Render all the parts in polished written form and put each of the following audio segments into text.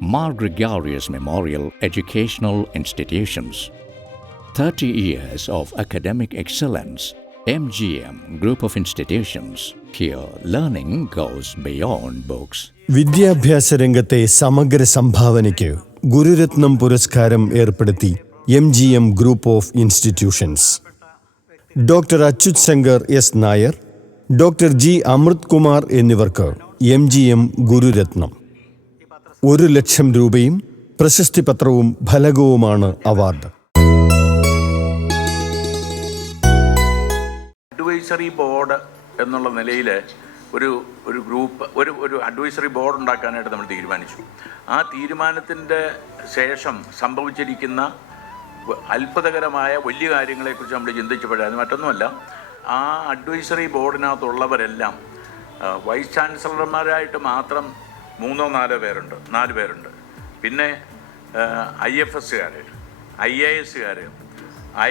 Mar Gregorius Memorial Educational Institutions. 30 years of academic excellence. MGM Group of Institutions. Here, learning goes beyond books. വിദ്യാഭ്യാസ രംഗത്തെ സമഗ്ര സംഭാവനയ്ക്ക് ഗുരുരത്നം പുരസ്കാരം ഏർപ്പെടുത്തി MGM group of institutions. Doctor Achyut Shankar S Nair, doctor G അമൃത് കുമാർ എന്നിവർക്ക് MGM Gururatnam. 1,00,000 രൂപയും പ്രശസ്തി പത്രവും ഫലകവുമാണ് അവാർഡ്. അഡ്വൈസറി ബോർഡ് എന്നുള്ള നിലയിൽ ഒരു ഗ്രൂപ്പ് ഒരു അഡ്വൈസറി ബോർഡ് ഉണ്ടാക്കാനായിട്ട് നമ്മൾ തീരുമാനിച്ചു. ആ തീരുമാനത്തിൻ്റെ ശേഷം സംഭവിച്ചിരിക്കുന്ന അത്ഭുതകരമായ വലിയ കാര്യങ്ങളെക്കുറിച്ച് നമ്മൾ ചിന്തിച്ചപ്പോഴാണ്. മറ്റൊന്നുമല്ല, ആ അഡ്വൈസറി ബോർഡിനകത്തുള്ളവരെല്ലാം വൈസ് ചാൻസലർമാരായിട്ട് മാത്രം 3-4 പേരുണ്ട്. പിന്നെ IFSകാർ, IASകാർ,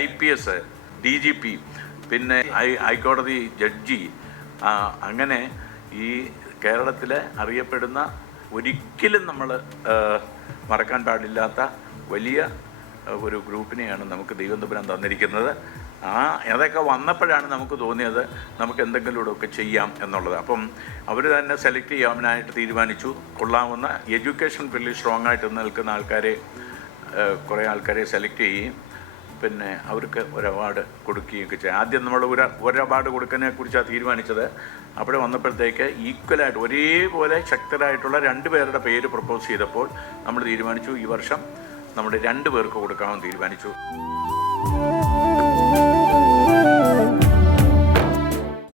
IPS, DGP, പിന്നെ ഹൈക്കോടതി ജഡ്ജി, അങ്ങനെ ഈ കേരളത്തിലെ അറിയപ്പെടുന്ന ഒരിക്കലും നമ്മൾ മറക്കാൻ പാടില്ലാത്ത വലിയ ഒരു ഗ്രൂപ്പിനെയാണ് നമുക്ക് ദൈവം തമ്പുരാൻ തന്നിരിക്കുന്നത്. അതൊക്കെ വന്നപ്പോഴാണ് നമുക്ക് തോന്നിയത് നമുക്ക് എന്തെങ്കിലുമൊക്കെ ചെയ്യാം എന്നുള്ളത്. അപ്പം അവർ തന്നെ സെലക്ട് ചെയ്യാനായിട്ട് തീരുമാനിച്ചു. കൊള്ളാവുന്ന എഡ്യൂക്കേഷൻ ഫീൽഡിൽ സ്ട്രോങ് ആയിട്ട് നിൽക്കുന്ന കുറേ ആൾക്കാരെ സെലക്ട് ചെയ്യുകയും പിന്നെ അവർക്ക് ഒരു അവാർഡ് കൊടുക്കുകയൊക്കെ ചെയ്യും. ആദ്യം നമ്മൾ ഒരു അവാർഡ് കൊടുക്കുന്നതിനെ കുറിച്ചാണ് തീരുമാനിച്ചത്. അവിടെ വന്നപ്പോഴത്തേക്ക് ഈക്വലായിട്ട് ഒരേപോലെ ശക്തരായിട്ടുള്ള 2 പേരുടെ പേര് പ്രപ്പോസ് ചെയ്തപ്പോൾ നമ്മൾ തീരുമാനിച്ചു ഈ വർഷം നമ്മൾ 2 പേർക്ക് കൊടുക്കാമെന്ന് തീരുമാനിച്ചു.